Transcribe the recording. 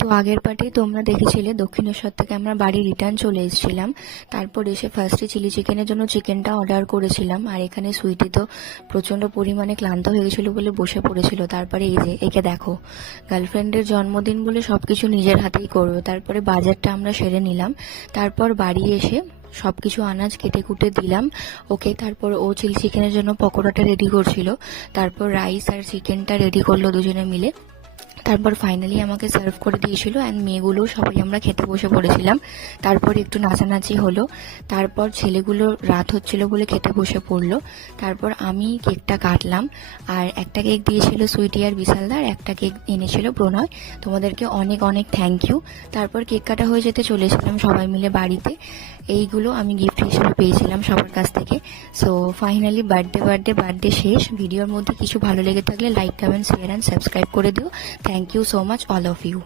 তো আগের পার্টি তোমরা দেখেছিলে দক্ষিণেশ্বর থেকে আমরা বাড়ি রিটার্ন চলে এসেছিলাম। তারপর এসে ফার্স্টে চিলি চিকেনের জন্য চিকেনটা অর্ডার করেছিলাম, আর এখানে সুইটি তো প্রচণ্ড পরিমাণে ক্লান্ত হয়ে গেছিলো বলে বসে পড়েছিল। তারপরে এই যে একে দেখো, গার্লফ্রেন্ডের জন্মদিন বলে সব কিছু নিজের হাতেই করবে। তারপরে বাজারটা আমরা সেরে নিলাম, তারপর বাড়ি এসে সবকিছু আনাজ কেটে কুটে দিলাম ওকে। তারপর ও চিলি চিকেনের জন্য পকোড়াটা রেডি করছিল, তারপর রাইস আর চিকেনটা রেডি করলো দুজনে মিলে। তারপর ফাইনালি আমাকে সার্ভ করে দিয়েছিল, অ্যান্ড মেয়েগুলো সবাই আমরা খেতে বসে পড়েছিলাম। তারপর একটু নাচানাচি হলো, তারপর ছেলেগুলো রাত হচ্ছিল বলে খেতে বসে পড়লো। তারপর আমি কেকটা কাটলাম, আর একটা কেক দিয়েছিল সুইটি আর বিশালদার, একটা কেক এনেছিল প্রণয়। তোমাদেরকে অনেক অনেক থ্যাংক ইউ। তারপর কেক কাটা হয়ে যেতে চলেছিলাম সবাই মিলে বাড়িতে। এইগুলো আমি গিফট হিসেবে পেয়েছিলাম সবার কাছ থেকে। সো ফাইনালি বার্থডে শেষ। ভিডিওর মধ্যে কিছু ভালো লেগে থাকলে like, comment, share and subscribe করে দিও। Thank you so much all of you.